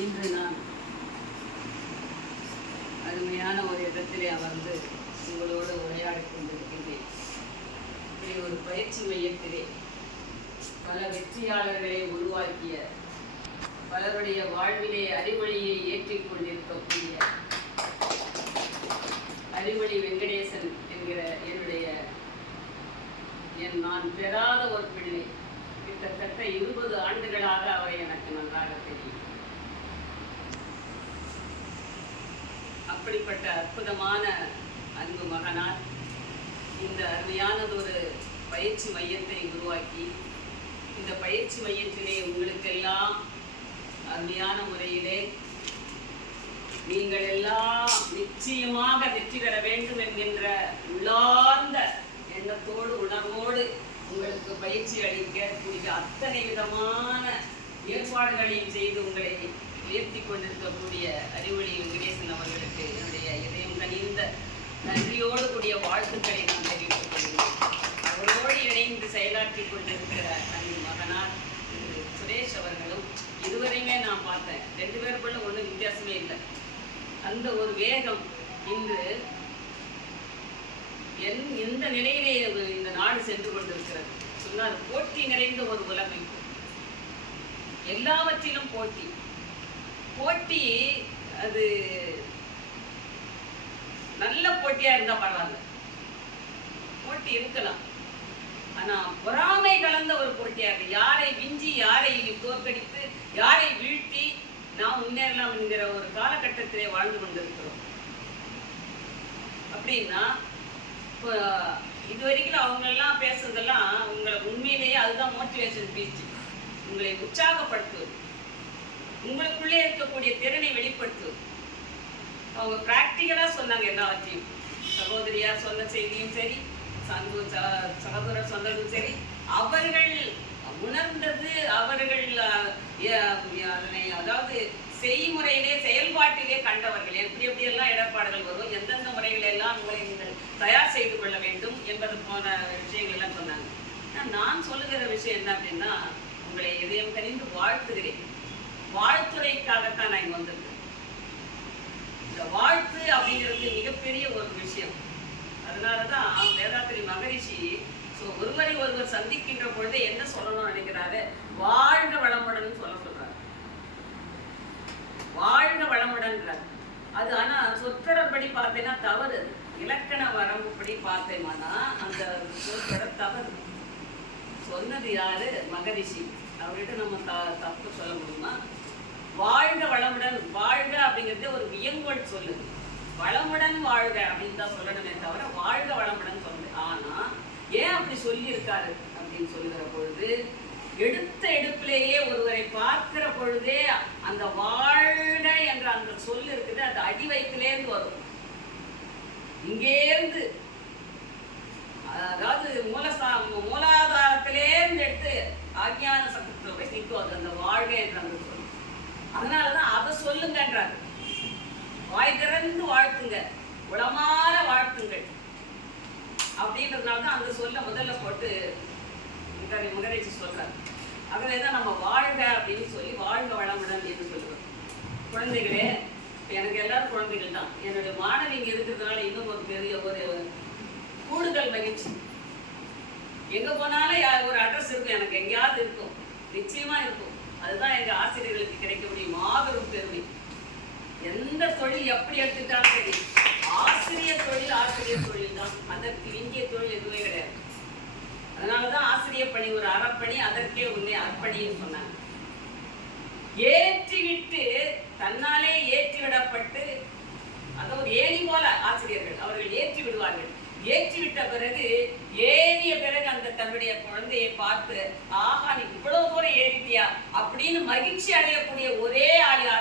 இன்று நான் அருமையான ஒரு இடத்திலே அமர்ந்து உங்களோடு உரையாடி கொண்டிருக்கின்றேன். இப்படி ஒரு பயிற்சி மையத்திலே பல வெற்றியாளர்களை உருவாக்கிய, பலருடைய வாழ்விலே அறிவொளியை ஏற்றிக் கொண்டிருக்கக்கூடிய அறிவொளி வெங்கடேசன் என்கிற நான் பெறாத ஒரு பிள்ளை. கிட்டத்தட்ட 20 ஆண்டுகளாக அவர் எனக்கு நன்றாக தெரியும். அப்படிப்பட்ட அற்புதமான அன்பு மகனார் இந்த அருமையானதொரு பயிற்சி மையத்தை உருவாக்கி, இந்த பயிற்சி மையத்திலே உங்களுக்கெல்லாம் அருமையான முறையிலே நீங்கள் எல்லாம் நிச்சயமாக வெற்றி பெற வேண்டும் என்கின்ற உள்ளார்ந்த எண்ணத்தோடு உணர்வோடு உங்களுக்கு பயிற்சி அளிக்கக்கூடிய அத்தனை விதமான ஏற்பாடுகளையும் செய்து உங்களை உயர்த்தி கொண்டிருக்கக்கூடிய அறிவொளி வெங்கடேசன் அவர்களுக்கு என்னுடைய இதயம் கனிந்த நன்றியோடு கூடிய வாழ்த்துக்களை நான் தெரிவித்துக் கொள்கிறேன். அவரோடு இணைந்து செயலாற்றி கொண்டிருக்கிற அன்பு மகனார் சுரேஷ் அவர்களும் இதுவரையுமே நான் பார்த்தேன். 2 பேருக்குள்ள ஒன்றும் வித்தியாசமே இல்லை. அந்த ஒரு வேகம் இன்று எந்த நிலையிலே இந்த நாடு சென்று கொண்டிருக்கிறது சொன்னால், போட்டி நிறைந்த ஒரு உலகம். எல்லாவற்றிலும் போட்டி. போட்டி அது நல்ல போட்டியா இருந்தா பரவாயில்ல, போட்டி இருக்கலாம். ஆனா பொறாமை கலந்த ஒரு போட்டியாக, யாரை விஞ்சி யாரை தோற்கடித்து யாரை வீழ்த்தி நாம் முன்னேறலாம் என்கிற ஒரு காலகட்டத்திலே வாழ்ந்து கொண்டிருக்கிறோம். அப்படின்னா இதுவரைக்கும் அவங்களெல்லாம் பேசுறதெல்லாம் உங்களை உண்மையிலேயே அதுதான் மோட்டிவேஷன் பேச்சு. உங்களை உற்சாகப்படுத்துவது, உங்களுக்குள்ளே இருக்கக்கூடிய திறனை வெளிப்படுத்துவது. அவங்க பிராக்டிக்கலா சொன்னாங்க எல்லாவற்றையும். சகோதரியார் சொன்ன செய்தியும் சரி, சகோதரர் சொன்னதும் சரி, அவர்கள் உணர்ந்தது, அவர்கள் அதனை அதாவது செய்முறையிலே செயல்பாட்டிலே கண்டவர்கள். எப்படி எப்படியெல்லாம் இடர்பாடுகள் வரும், எந்தெந்த முறைகள் எல்லாம் உங்களை நீங்கள் தயார் செய்து கொள்ள வேண்டும் என்பது போன விஷயங்கள் எல்லாம் சொன்னாங்க. நான் சொல்லுகிற விஷயம் என்ன அப்படின்னா, உங்களை இதயம் கனிந்து வாழ்த்துகிறேன். வாழ்த்துறைக்காகத்தான் நான் இங்கே வந்திருக்கேன். இந்த வாழ்த்து அப்படிங்கிறது மிகப்பெரிய ஒரு விஷயம். அதனாலதான் வேதாத்திரி மகரிஷி ஒருவரை ஒருவர் சந்திக்கின்ற பொழுது என்ன சொல்லணும்னு நினைக்கிறாரு, வாழ்க வளமுடன் சொல்றாரு. வாழ்க வளமுடன்றார். அது ஆனா சொற்றொடர்படி பார்த்தேன்னா தவறு. இலக்கண வரம்புப்படி பார்த்தேன்னா அந்த சொற்றொடர் தவறு. சொன்னது யாரு? மகரிஷி. அவர்கிட்ட நம்ம தப்பு சொல்ல முடியுமா? வாழ்க வளமுடன், வாழ்க அப்படிங்கிறது ஒரு வியங்கோல் சொல்லுது. வளமுடன் வாழ்க அப்படின்னு தான் சொல்லணுமே தவிர வாழ்க வளமுடன் சொல்லுது. ஆனா ஏன் அப்படி சொல்லி இருக்காரு அப்படின்னு சொல்லுகிற பொழுது, எடுத்த எடுப்பிலேயே ஒருவரை பார்க்கிற பொழுதே அந்த வாழ்க என்ற அந்த சொல் இருக்குது, அது அடி வயிற்றிலேருந்து வரும். இங்கேருந்து அதாவது மூலாதாரத்திலேருந்து எடுத்து ஆக்ஞான சக்கரத்தில் போய் நிற்கும் அது அந்த வாழ்க என்ற அந்த சொல். அதனாலதான் அதை சொல்லுங்கன்றாரு. வாய் திறந்து வாழ்த்துங்க, உளமாற வாழ்த்துங்கள் அப்படின்றதுனாலதான் அந்த சொல்ல முதல்ல போட்டு மகரிஷி சொல்றாரு. ஆகவேதான் நம்ம வாழ்க அப்படின்னு சொல்லி வாழ்க வளமுடன் என்று சொல்லுவோம். குழந்தைகளே, எனக்கு எல்லாரும் குழந்தைகள் தான். என்னுடைய மாணவி இங்க இருக்கிறதுனால இன்னும் ஒரு பெரிய ஒரு கூடுதல் மகிழ்ச்சி. எங்க போனாலும் ஒரு அட்ரஸ் இருக்கும், எனக்கு எங்கேயாவது இருக்கும், நிச்சயமா இருக்கும். அதுதான் எங்க ஆசிரியர்களுக்கு கிடைக்கக்கூடிய மாபெரும் பெருமை. எந்த தொழில் எப்படி எடுத்துட்டாலும் சரி, ஆசிரியர் தொழில் தான். அதற்கு இந்திய தொழில் எதுவுமே கிடையாது. அதனாலதான் ஆசிரியர் பணி ஒரு அறப்பணி, அதற்கே உன்னை அர்ப்பணின்னு சொன்னாங்க. ஏற்றிவிட்டு தன்னாலே ஏற்றிவிடப்பட்டு, அதாவது ஏறி போல ஆசிரியர்கள் அவர்கள் ஏற்றி விடுவார்கள். ஏற்றிவிட்ட பிறகு ஏறிய பிறகு அந்த தன்னுடைய குழந்தையை பார்த்து, ஆஹா நீ இவ்வளவு தூரம் ஏறிட்டியா அப்படின்னு மகிழ்ச்சி அடையக்கூடிய ஒரே ஆள் யார்?